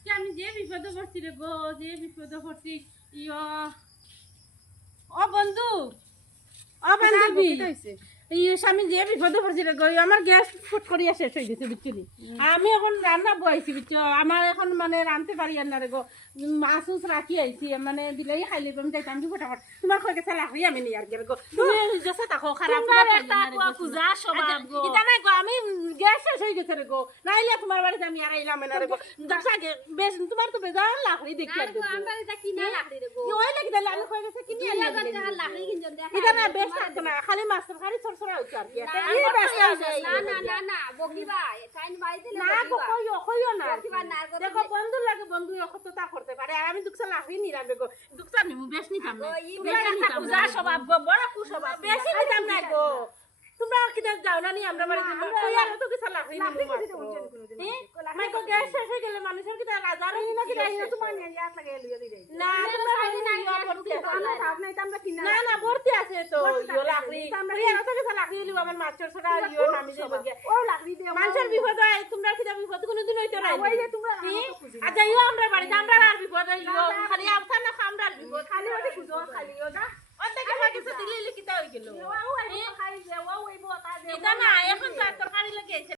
আজকে আমি যে বিপদে পড়ছি রে গো, যে বিপদে পড়ছি। ইয়ো ও বন্ধু, ও বান্ধবী, আমি যে বিপদে পড়ছি রে গো, আমার গ্যাস ফুট করিয়া শেষ হয়ে গেছে বিচ্ছুনি। আমি এখন রান্না বইছি বিচ্ছ, আমার এখন মানে রাঁধতে পারি আর না রে গো। মাছ উছ রাখি আইছি, মানে দিলেই খাই লিব, আমি যাইতাম ফটাফট। তোমার কয়ে গেছে লাখি আমি নিয়ে আর গে গো, তুমি জেসে তাকো খারাপ এটা নাই গো, আমি গ্যাস শেষ হয়ে গেছে রে গো, নাইলে তোমার বাড়িতে আমি আর আইলাম না রে গো। দশা বেশ তোমার তো বেজান লাখড়ি দেখি আর দেখো ওই লাগি দিলে আমি কয়ে গেছে কিনি এটা না বেশ থাকতো না, খালি মাছ তরকারি ছড়ছড়া হচ্ছে আর কি। দেখো বন্ধু লাগে, বন্ধু কতটা করতে পারে, আর আমি দুঃখা লাখড়ি নিলাম গো, দুঃখা আমি বেশ নিতাম না, স্বভাব গো, বড় কুস্বভাব, বেশি নিতাম না গো। তোমরা কিনা যাও না নি আমরা বাড়িতে, আর তো কিছু লাখড়ি মাইকো গ্যাস শেষ হয়ে গেলে মানুষের কিনা রাজার তোমার না না না ভর্তি আছে তো ইয়ো লাকড়ি, আর তো কিছু লাকড়ি লিব, আমার মাছের ছড়া ইয়ো নামি দেব ও লাকড়ি দে, মানুষের বিপদ হয়, তোমরা কি বিপদ কোনদিন হইতো না ওই যে তোমরা আচ্ছা ইয়ো আমরা বাড়িতে আমরা আর বিপদ ইয়ো খালি আফতা না আমরা বিপদ খালি ওটা খুঁজো খালি ওটা অর্ধেক আমার কিছু দিলে লিখিত হয়ে গেল। এটা না এখন তো তরকারি লাগিয়েছে।